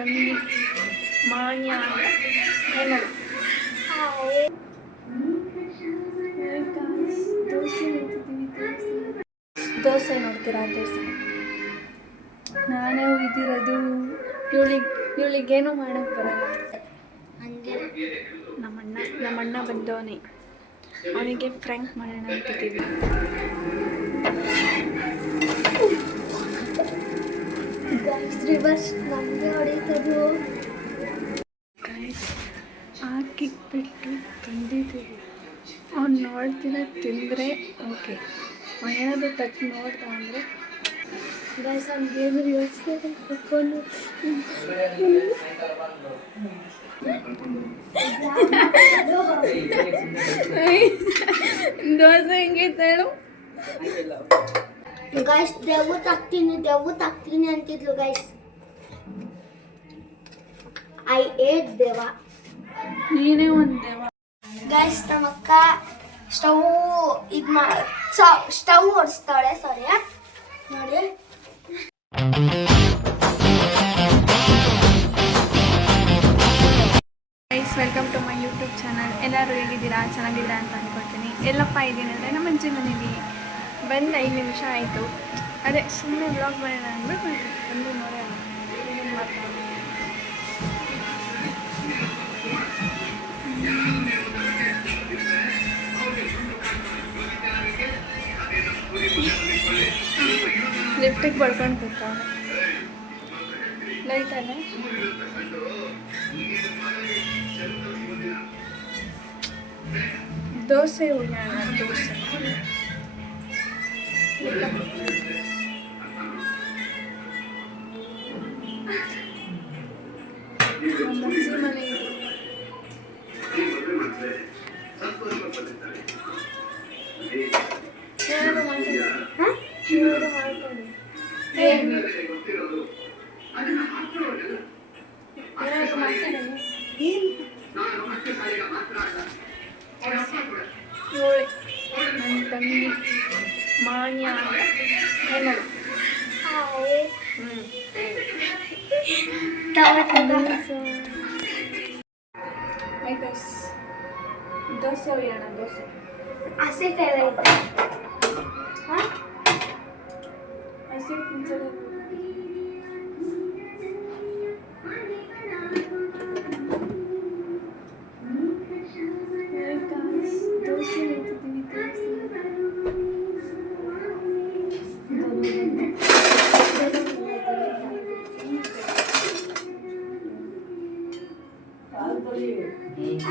ತಂಗಿ ಮಾನ್ಯ ಏನದು ದೋಸೆ ನೋಡ್ತೀರಾ? ದೋಸೆ ನಾನೇ ಉಯ್ದಿರೋದು. ಇವಳಿಗೇನು ಮಾಡೋಕ್ಕೆ ಬರಲ್ಲ. ಹಂಗೆ ನಮ್ಮಣ್ಣ ಬಂದವನೇ, ಅವನಿಗೆ ಫ್ರ್ಯಾಂಕ್ ಮಾಡೋಣ ಅಂತಿದ್ದೀವಿ. ಹಾಕಿಟ್ಬಿಟ್ಟು ತಂದಿದ್ದೀವಿ. ಅವ್ನು ನೋಡ್ತಿಲ್ಲ, ತಿಂದರೆ ಓಕೆ. ಏನಾದರೂ ತಟ್ಟು ನೋಡ್ದ ಅಂದರೆ ಗೈಸ್ ಅವ್ನಿಗೇನು ಯೋಚನೆ ಕುತ್ಕೊಂಡು ದೋಸೆ ಹೆಂಗೈತೆ ಹೇಳು ಗೈಸ್. ದೆವ್ವ ತಾಕ್ತೀನಿ ಅಂತಿದ್ಲು ಗೈಸ್. ಐ ಏಟ್ ದೇವ. ನೀನೇ ಒಂದು ದೇವ ಗೈಸ್. ನಮ್ಮಕ್ಕ ಸ್ಟವ್ ಓಡಿಸ್ತಾಳೆ. ಸಾರಿ ನೋಡಿ. Guys, welcome to my YouTube channel. ಎಲ್ಲರೂ ಹೇಗಿದ್ದೀರಾ? ಚೆನ್ನಾಗಿದ್ದೀರಾ ಅಂತ ಅಂದ್ಕೊಳ್ತೀನಿ. ಎಲ್ಲಪ್ಪ ಇದ್ದೀನಿ ಅಂದರೆ ನಮ್ಮ ಅಜ್ಜಿ ಮನೇಲಿ ಬಂದು 5 ನಿಮಿಷ ಆಯಿತು. ಅದೇ ಸುಮ್ಮನೆ ಬ್ಲಾಗ್ ಮಾಡೋಣ ಅಂದ್ಬಿಟ್ಟು ಬಂದು ನೋಡೋಣ ಏನು ಮಾಡ್ತಾರೆ. ಲಿಫ್ಟಿಗೆ ಬಡ್ಕೊಂಡು ಕೂತವನೆ ಲೈಟಲ್ಲ. ದೋಸೆ ಉಯ್ಯೋಣ. ದೋಸೆ ನಮ್ಮ ಮನೆ ಮಾಡ್ಕೊಳ್ಳಿ. ನನ್ನ ತಂಗಿ ಮಾನ್ಯ ಏನದು ದೋಸೆ ಒಯ್ಯೋಣ. ದೋಸೆ ಹಸಿ ತಿನ್ಸೋದು. ದೋಸೆ ಹೇಳ್ತಿದ್ದೀವಿ.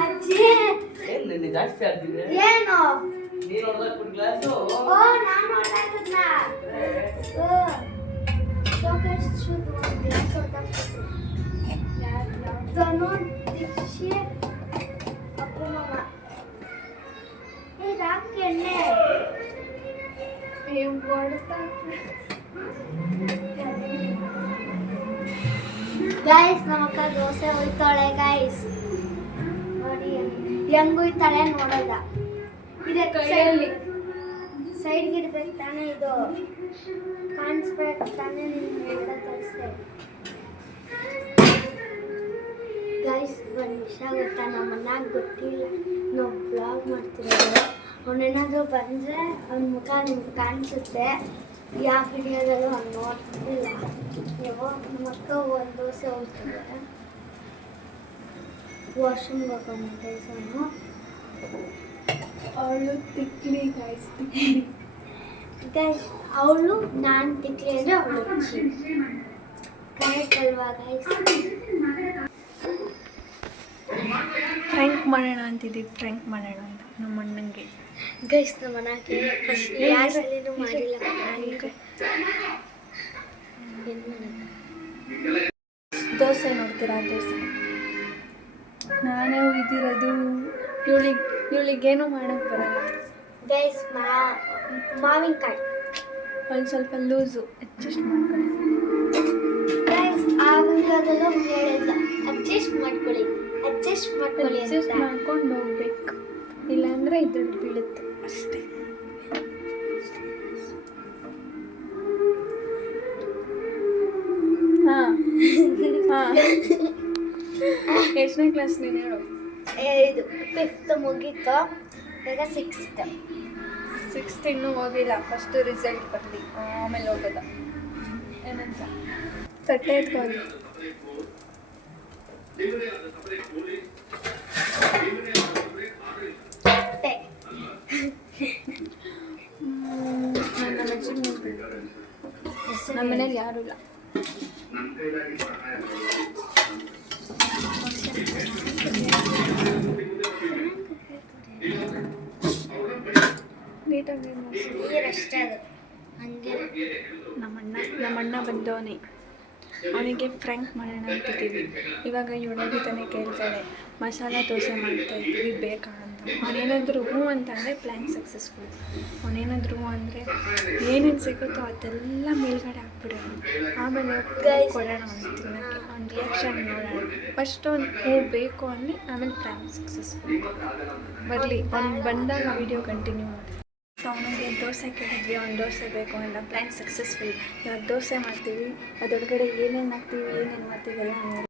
ಅಜ್ಜಿ ಜಾಸ್ತಿ ಆಗ್ತಿದೆ. ಏನು ನೀನು ಹೊಡೆದ ಗ್ಲಾಸು. ಓ ನಾನು ಹೊಡೆದಾಕದ್ನ. ಶೋಕೇಶ್ ಶೂಟ್ ಗ್ಲಾಸ್ ಹೊಡೆದಾಕತ್ತು. ಧನು ದಿಕ್ಷೆ ಅಪ್ಪು ಮಾಮ ರಾಕ್ ಎಣ್ಣೆ ಗೈಸ್. ನಮ್ಮಕ್ಕ ದೋಸೆ ಹೋಯ್ತಾಳೆ ಗೈಸ್. ನೋಡಿ ಹೆಂಗ್ ಹೋಯ್ತಾಳೆ ನೋಡಲ್ಲ. ಇದೆ ಕೈಯಲ್ಲಿ ಸೈಡ್ಗೆ ಇಡ್ಬೇಕು ತಾನೇ. ಇದು ಕಾಣಿಸ್ಬೇಕು ತಾನೇ. ನಿಮ್ಗೆ ತೋರಿಸ್ದೆ ಗೈಸ್. 1 ನಿಮಿಷ ಗೊತ್ತಾ, ನಮ್ಮ ಮನ್ಯಾಗ ಗೊತ್ತಿಲ್ಲ ನಾವು ಬ್ಲಾಗ್ ಮಾಡ್ತಿರೋದು. ಅವನೇನಾದರೂ ಬಂದರೆ ಅವ್ನ ಮುಖ ನಿಮ್ಗೆ ಕಾಣಿಸುತ್ತೆ. ಯಾವ ವಿಡಿಯೋದಲ್ಲೂ ಅವ್ನು ನೋಡ್ತಿಲ್ಲ. ನೀವು ನಮ್ಮ ಅಕ್ಕ ಒಂದು ದೋಸೆ ಹೋಗ್ತಿದ್ದಾರೆ. ವಾಶ್ರೂಮ್ಗೆ ಹೋಗೋಣ ಗೈಸ್. ಅವಳು ತಿಕ್ಲಿ ಗೈಸ್. ಗೈಸ್ ಅವಳು ನಾನು ತಿಕ್ಲಿ ಅಂದರೆ ಅವಳು ಕರೆಕ್ಟ್ ಅಲ್ವಾ ಗೈಸ್? ಫ್ರ್ಯಾಂಕ್ ಮಾಡೋಣ ಅಂತಿದ್ದೀವಿ. ಫ್ರ್ಯಾಂಕ್ ಮಾಡೋಣ ಅಂತ ನಮ್ಮ ಅಣ್ಣಂಗೆ ಗೈಸ್. ನಮ್ಮ ಮನೆಗೆ ಯಾರು ಸಲಿನೂ ಮಾಡಿಲ್ಲ. ದೋಸೆ ನೋಡ್ತೀರಾ? ದೋಸೆ ನಾನೇ ಉಯ್ದಿರೋದು. ಇವಳಿಗೇನು ಮಾಡೋಕ್ಕೆ ಬರಲ್ಲ. ಗೈಸ್ ಮಾವಿನಕಾಯಿ ಒಂದು ಸ್ವಲ್ಪ ಲೂಸು ಅಡ್ಜಸ್ಟ್ ಮಾಡ್ಕೊಳ್ಳಿ ಗೈಸ್. ಆ ವಿಡಿಯೋದಲ್ಲೂ ಹೇಳಿಲ್ಲ ಅಡ್ಜಸ್ಟ್ ಮಾಡ್ಕೊಳ್ಳಿ ಅಡ್ಜಸ್ಟ್ ಮಾಡ್ಕೊಂಡು ಹೋಗ್ಬೇಕು. ಇಲ್ಲಾಂದರೆ ಇದು ಬೀಳುತ್ತೆ ಅಷ್ಟೇ. ಹಾಂ ಎಷ್ಟನೇ ಕ್ಲಾಸ್ ನೀನು ಹೇಳು? ಇದು 5th ಮುಗೀತು, ಈಗ 6th. 6th ಇನ್ನೂ ಹೋಗಿಲ್ಲ, ಫಸ್ಟ್ ರಿಸಲ್ಟ್ ಬರಲಿ ಆಮೇಲೆ ಹೋಗೋದ. ಏನಂತ ತಟ್ಟೆ ಎತ್ಕೊಂಡು ನಮ್ಮ ಮನೇಲಿ ಯಾರೂ ಇಲ್ಲ. ನೀಟಾಗಿ ನೀರಷ್ಟೇ ಅದು ಹಂಗೆ. ನಮ್ಮಣ್ಣ ಬಂದವನೇ, ಅವನಿಗೆ ಫ್ರ್ಯಾಂಕ್ ಮಾಡೋಣ ಅಂತಿದ್ದೀವಿ. ಇವಾಗ ಇವಳೋಗಿ ತಾನೇ ಕೇಳ್ತಾಳೆ, ಮಸಾಲ ದೋಸೆ ಮಾಡ್ತಾ ಇದ್ದೀವಿ ಬೇಕಾ ಅಂತ. ಅವನೇನಾದರೂ ಹ್ಞೂ ಅಂತಂದರೆ ಪ್ಲ್ಯಾನ್ ಸಕ್ಸಸ್ಫುಲ್. ಅವನೇನಾದರೂ ಹ್ಞೂ ಅಂದರೆ ಏನೇನು ಸಿಗುತ್ತೋ ಅದೆಲ್ಲ ಮೇಲ್ಗಡೆ ಹಾಕ್ಬಿಡೋಣ, ಆಮೇಲೆ ಕೊಡೋಣ ಅವ್ನು ತಿನ್ನೋಕ್ಕೆ. ಅವ್ನ ರಿಯಾಕ್ಷನ್ ನೋಡೋಣ. ಫಸ್ಟ್ ಅವ್ನು ಹ್ಞೂ ಬೇಕು ಅಂದರೆ ಆಮೇಲೆ ಪ್ಲ್ಯಾನ್ ಸಕ್ಸಸ್ಫುಲ್. ಬರಲಿ, ಅವ್ನು ಬಂದಾಗ ವೀಡಿಯೋ ಕಂಟಿನ್ಯೂ ಮಾಡಿ. ಸೊ ಅವನಿಗೆ ದೋಸೆ ಕೇಳಿದ್ವಿ, ಅವ್ನು ದೋಸೆ ಬೇಕು ಅಂತ. Plan successful. ಇವಾಗ ದೋಸೆ ಮಾಡ್ತೀವಿ, ಅದರೊಳಗಡೆ ಏನೇನು ಹಾಕ್ತೀವಿ ಏನೇನು ಮಾಡ್ತೀವಿ ಎಲ್ಲ ನೋಡಿ.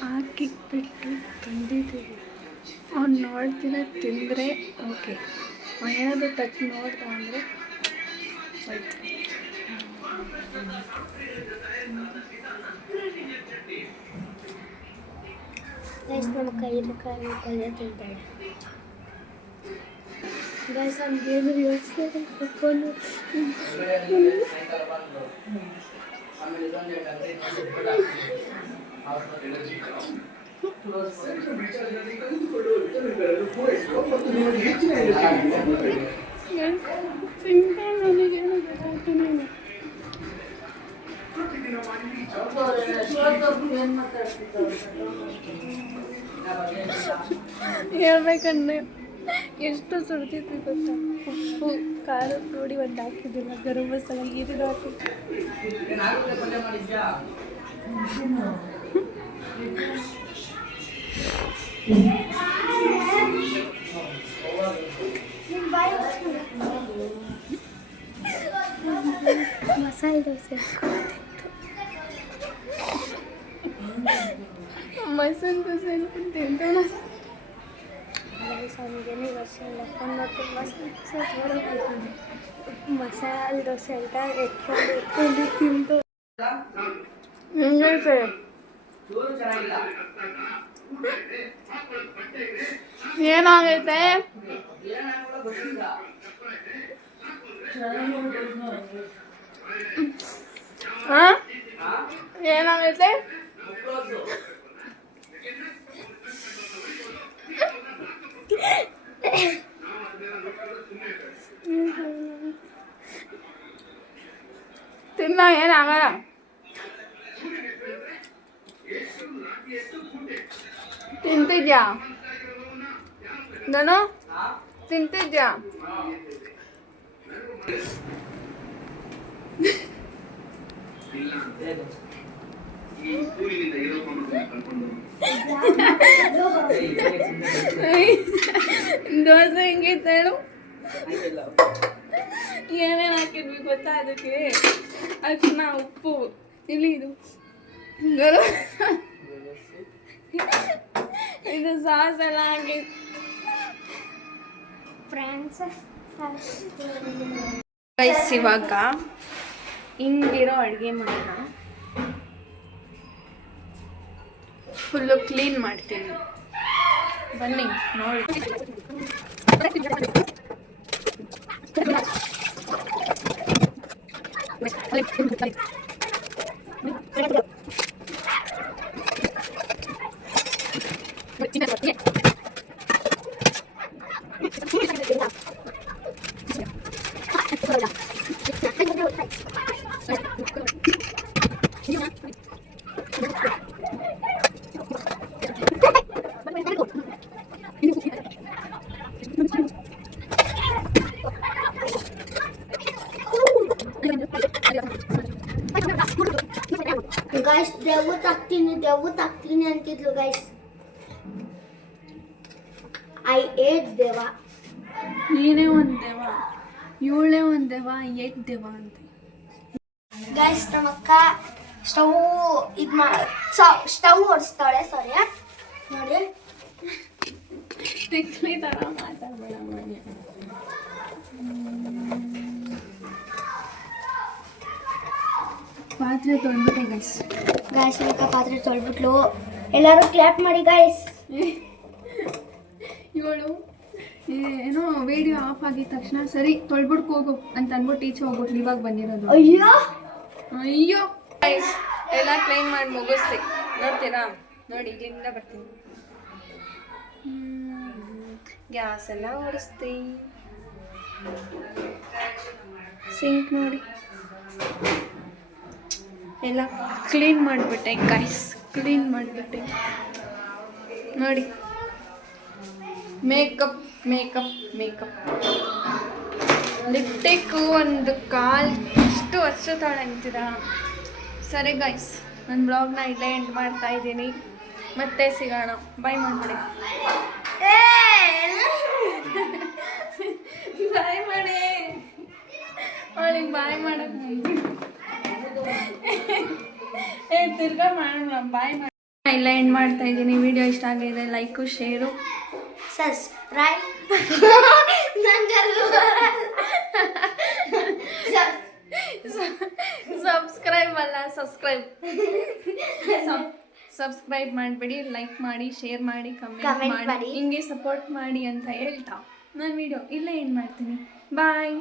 ಹಾಕಿಬಿಟ್ಟು ತಂದಿದ್ದೀವಿ. ಅವ್ನು ನೋಡ್ತಿನ ತಿಂದರೆ ಓಕೆ, ಏನಾದರೂ ತಟ್ಟು ನೋಡ್ದ ಅಂದರೆ ಆಯ್ತು. ನಮ್ಮ ಕೈಕಾಯಿ ಪಲ್ಯ ತಿಂತಾಳೆ. ಗೈಸ್ ಅವ್ನಿಗೇನು ಯೋಚನೆ ಕುತ್ಕೊಂಡು ಹೇಳ್ಬೇಕಂದ್ರೆ ಎಷ್ಟು ಸುಡ್ತಿದ್ವಿ ಗೊತ್ತಾ. ಉಪ್ಪು ಖಾರ ನೋಡಿ ಒಂದು ಹಾಕಿದ್ದಿಲ್ಲ, ಗರಂ ಮಸಾಲ ಇದು ಹಾಕಿ. ಮಸಾಲೆ ದೋಸೆ ಮಸಾಲೆ ದೋಸೆ ಅನ್ಕೊಂಡು ತಿಂತಾನ. ಅವನಿಗೇನು ಯೋಚನೆ ಇಲ್ಲ, ಮಸಾಲೆ ದೋಸೆ ಅಂತ ಎತ್ಕೊಂಡು ತಿಂದು ಹೆಂಗೈತೆ? ಏನಾಗೈತೆ? ಹಾಂ, ಏನಾಗೈತೆ? ತಿನ್ನ, ಏನಾಗಲ್ಲ. ತಿಂತಿದ್ಯಾ ನಾನು? ತಿಂತಿದ್ಯಾ? ದೋಸೆ ಹೆಂಗಿತ್ತು ಹೇಳು? ಏನೇನು ಹಾಕಿದ್ವಿ ಗೊತ್ತಾ ಅದಕ್ಕೆ? ಅರಿಶಿನ, ಉಪ್ಪು, ಇಲ್ಲಿ ಇದು ಇದು ಸಾಸ್ ಎಲ್ಲ ಹಾಕಿ ಗೈಸ್ ಇವಾಗ ಹಿಂಗಿರೋ ಅಡುಗೆ ಮಾಡೋಣ. ಫುಲ್ಲು ಕ್ಲೀನ್ ಮಾಡ್ತೀನಿ, ಬನ್ನಿ ನೋಡಿ. ಗೈಸ್ ದೆವ್ವ ತಾಕ್ತೀನಿ ಅಂತಿದ್ಲು ಗೈಸ್. ಐ ಏಟ್ ದೇವ. ನೀನೇ ಒಂದು ದೇವ, ಇವಳೇ ಒಂದು ದೇವ, ಏಟ್ ದೇವ ಅಂತ. ಗೈಸ್ ನಮ್ಮ ಅಕ್ಕ ಸ್ಟವ್ ಸ್ಟವ್ ಹೊಡಿಸ್ತಾಳೆ. ಸಾರಿ ನೋಡಿ, ತಿಕ್ಲಿ ಥರ ಮಾತಾಡಬೇಡ ಮನೆ. ಪಾತ್ರೆ ತೊಳ್ಬಿಟ್ಟೆ ಗೈಸ್. ನಮ್ಮ ಅಕ್ಕ ಪಾತ್ರೆ ತೊಳ್ಬಿಟ್ಲು. ಎಲ್ಲರೂ ಕ್ಲಾಪ್ ಮಾಡಿ ಗೈಸ್. ಇವಳು ಏನೋ ವಿಡಿಯೋ ಆಫ್ ಆಗಿದ ತಕ್ಷಣ ಸರಿ ತೊಳ್ಬಿಡ್ಕ್ ಹೋಗು ಅಂತ ಅಂದ್ಬಿಟ್ಟು ಈಚೆ ಹೋಗ್ಬಿಟ್ಲು. ಇವಾಗ ಬಂದಿರೋದು. ಅಯ್ಯೋ ಗೈಸ್, ಎಲ್ಲ ಕ್ಲೀನ್ ಮಾಡಿ ಮುಗಿಸ್ತಿ. ನೋಡ್ತೀರಾ? ನೋಡಿ ಇಲ್ಲಿಂದ ಬರ್ತೀನಿ. ಗ್ಯಾಸ್ ಎಲ್ಲ ಒರೆಸ್ತಿ. ಸಿಂಕ್ ನೋಡಿ ಎಲ್ಲ ಕ್ಲೀನ್ ಮಾಡಿಬಿಟ್ಟೆ ಗೈಸ್, ಕ್ಲೀನ್ ಮಾಡಿಬಿಟ್ಟೆ ನೋಡಿ. ಮೇಕಪ್ ಲಿಪ್ಟಿಕ್ಕು ಒಂದು ಇಷ್ಟು ವರ್ಷತಾಳೆ ಅಂತೀರಾ? ಸರಿ ಗೈಸ್, ನನ್ನ ಬ್ಲಾಗ್ನ ಇಲ್ಲೇ ಎಂಡ್ ಮಾಡ್ತಾ ಇದ್ದೀನಿ. ಮತ್ತೆ ಸಿಗೋಣ. ಬಾಯ್ ಮಾಡಿಬಿಡಿ. ಬಾಯ್ ಮಾಡಿ ಅವಳಿಗೆ ಬಾಯ್ ಮಾಡಕ್ಕೆ ತಿರ್ಗಾ ಮಾಡೋಣ. ಬಾಯ್ ಮಾಡಿ ಇಲ್ಲ ಎಂಡ್ ಮಾಡ್ತಾ ಇದ್ದೀನಿ. ವಿಡಿಯೋ ಇಷ್ಟ ಆಗಿದೆ, ಲೈಕು, ಶೇರು, ಸಬ್ಸ್ಕ್ರೈಬ್. ಸಬ್ಸ್ಕ್ರೈಬ್ ಅಲ್ಲ, ಸಬ್ಸ್ಕ್ರೈಬ್ ಮಾಡಿಬಿಡಿ, ಲೈಕ್ ಮಾಡಿ, ಶೇರ್ ಮಾಡಿ, ಕಮೆಂಟ್ ಮಾಡಿ, ಹಿಂಗೆ ಸಪೋರ್ಟ್ ಮಾಡಿ ಅಂತ ಹೇಳ್ತಾ ನಾನು ವಿಡಿಯೋ ಇಲ್ಲೇ ಎಂಡ್ ಮಾಡ್ತೀನಿ. ಬಾಯ್.